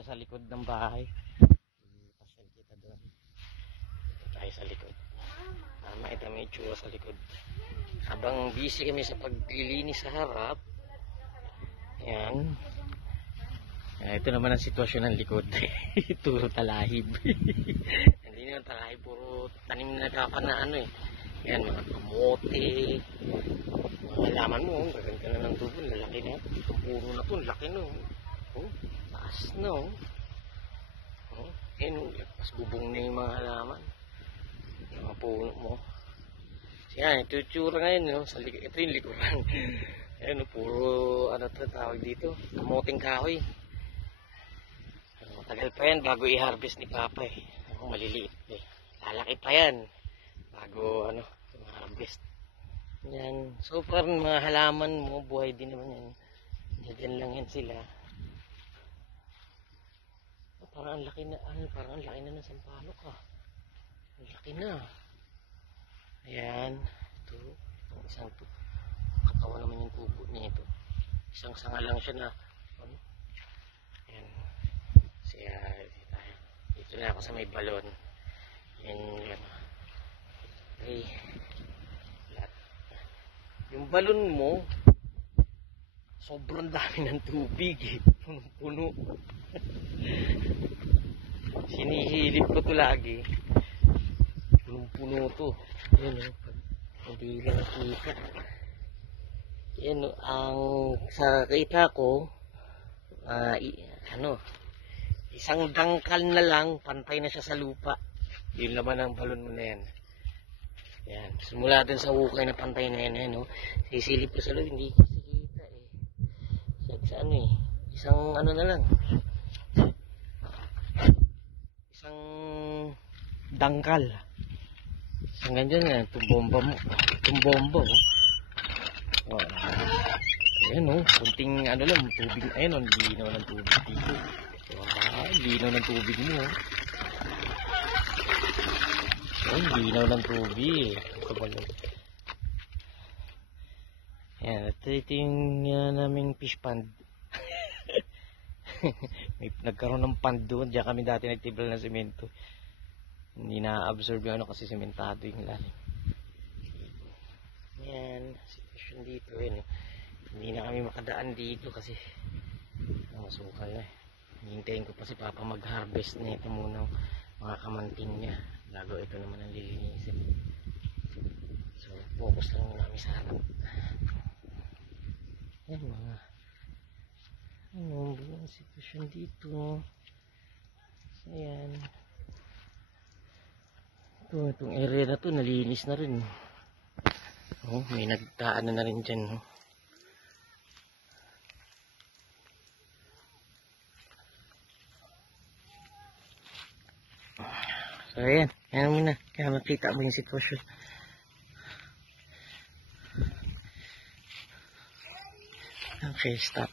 tayo sa likod ng bahay. Pasyal kita doon. Dito tayo sa likod. Makita mo yung tsura sa likod. Habang busy kami sa paglilinis sa harap. Ayan. Ito naman ang sitwasyon ng likod. Turo talahib. Hindi naman talahib. Puro tanim na nagkapa na ano eh. Ayan, mga kamote. Mga halaman mo. Gaganda na ng tubo. Lalaki na. Puro na to. Laki na. Oh, taas na. Oh, ayan. Mas bubong na yung mga halaman. Yung mga puno mo. Yan, ito yung tsura ngayon, no? Ito yung likuran. Ayan, puro, ano ito tawag dito? Kamuting kahoy. Matagal pa yan bago i-harvest ni Papa eh. Ako maliliit eh. Lalaki pa yan bago, ano, i-harvest. Yan. So far, mga halaman mo, buhay din naman yan. Diyan lang yan sila. Parang ang laki na, parang ang laki na ng sampalok ah. Ang laki na. Ayan, ito, ang isang katawa naman yung tubo niya ito. Isang sanga lang siya na, ano? Ayan, siya, dito na ako sa may balon. Ayan, yan. Okay, lahat. Yung balon mo, sobrang dami ng tubig eh, puno-puno. Sinihilip ko to lagi. Puno to. Yan o, hindi lang kita. Yan o, ang sa kita ko, isang dangkal na lang, pantay na siya sa lupa. Yun naman ang balon mo na yan. Yan, simula dun sa hukay na pantay na yan, yan o. Sisilip ko sa loob, hindi kasi kita eh. Sa ano eh, isang ano na lang. Isang dangkal. Hanggang dyan yan, tumbomba mo. Tumbomba oh. Oh. Ayan oh, kunting ano lang, tubig. Ayan oh, linaw ng tubig dito. Wow, linaw ng tubig mo oh. Ayan, linaw ng tubig. Ito ba yun? Ayan, ito yung naming fish pond. May nagkaroon ng pond doon. Diyan kami dati nagtibral ng semento. Hindi na-absorb yung ano kasi sementado yung lalim. Yan, sitwasyon dito yun eh. Hindi na kami makadaan dito kasi masukal na eh. Hihintayin ko pa si Papa mag-harvest na ito muna mga kamanting niya. Bago ito naman ang lilinisin. So, focus lang muna kami sa harap. Yan mga ano ang sitwasyon dito. So, yan. Itong area na to nalinis na rin. Oh, may nagdaan na rin dyan. Oh. So ayan, ayan muna. Kaya makita mo yung sitwasyon. Okay, stop.